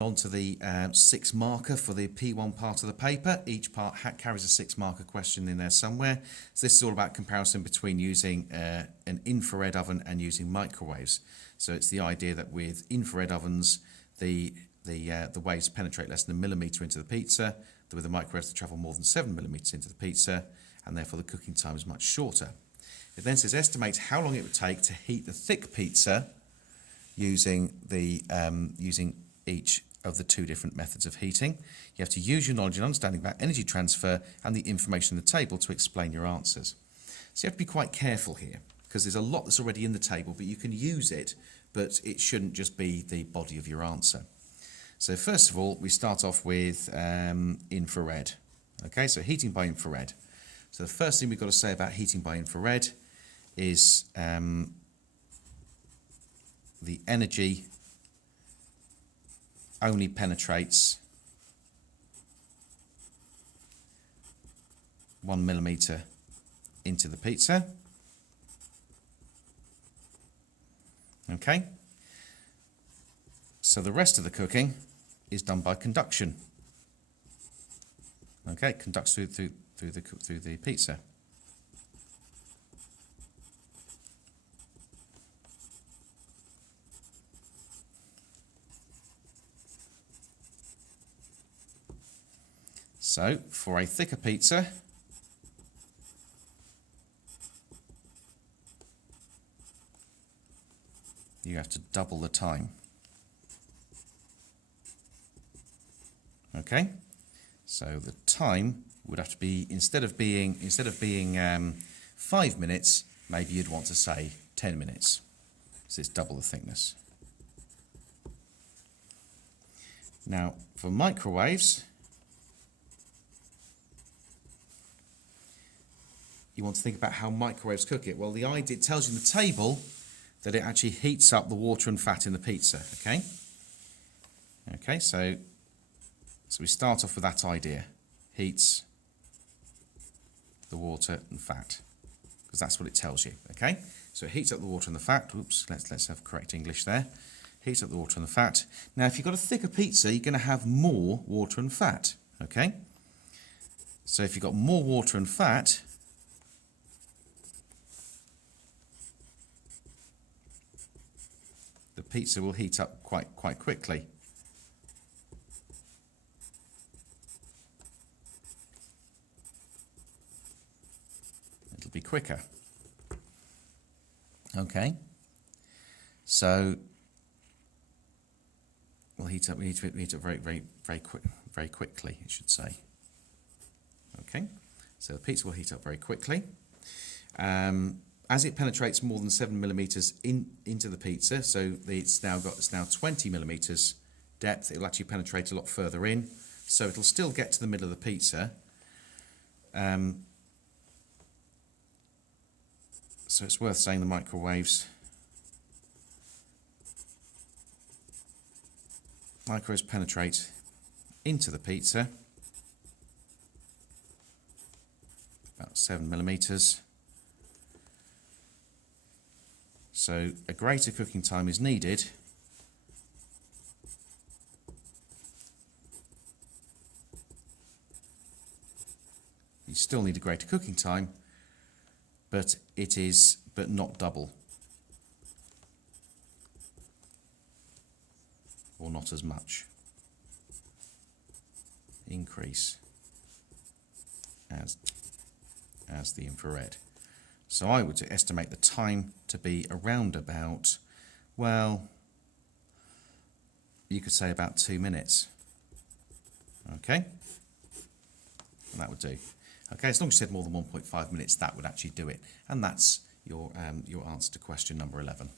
On to the 6 marker for the P1 part of the paper. Each part carries a 6 marker question in there somewhere. So this is all about comparison between using an infrared oven and using microwaves. So it's the idea that with infrared ovens, the waves penetrate less than 1 millimetre into the pizza. With the microwaves, they travel more than 7 millimetres into the pizza, and therefore the cooking time is much shorter. It then says estimate how long it would take to heat the thick pizza using each of the 2 different methods of heating. You have to use your knowledge and understanding about energy transfer and the information in the table to explain your answers. So you have to be quite careful here, because there's a lot that's already in the table, but you can use it, but it shouldn't just be the body of your answer. So first of all, we start off with infrared. Okay, so heating by infrared. So the first thing we've got to say about heating by infrared is the energy only penetrates 1 millimetre into the pizza. Okay, so the rest of the cooking is done by conduction. Okay, conducts through the pizza. So, for a thicker pizza, you have to double the time. Okay, so the time would have to be, instead of being 5 minutes, maybe you'd want to say 10 minutes. So it's double the thickness. Now, for microwaves, you want to think about how microwaves cook it. Well, the idea, it tells you in the table that it actually heats up the water and fat in the pizza, okay? Okay, so we start off with that idea. Heats the water and fat, because that's what it tells you, okay? So it heats up the water and the fat. Oops, let's have correct English there. Heats up the water and the fat. Now, if you've got a thicker pizza, you're going to have more water and fat, okay? So if you've got more water and fat, the pizza will heat up quite quickly. It'll be quicker. Okay. So we'll heat up very quickly, it should say. Okay. So the pizza will heat up very quickly. As it penetrates more than 7 millimetres into the pizza, so it's now 20 millimetres depth, it'll actually penetrate a lot further in, so it'll still get to the middle of the pizza. So it's worth saying the microwaves penetrate into the pizza about 7 millimetres. So a greater cooking time is needed you still need a greater cooking time, but not double, or not as much increase as the infrared. So I would estimate the time to be around about, well, you could say about 2 minutes. Okay? And that would do. Okay, as long as you said more than 1.5 minutes, that would actually do it. And that's your answer to question number 11.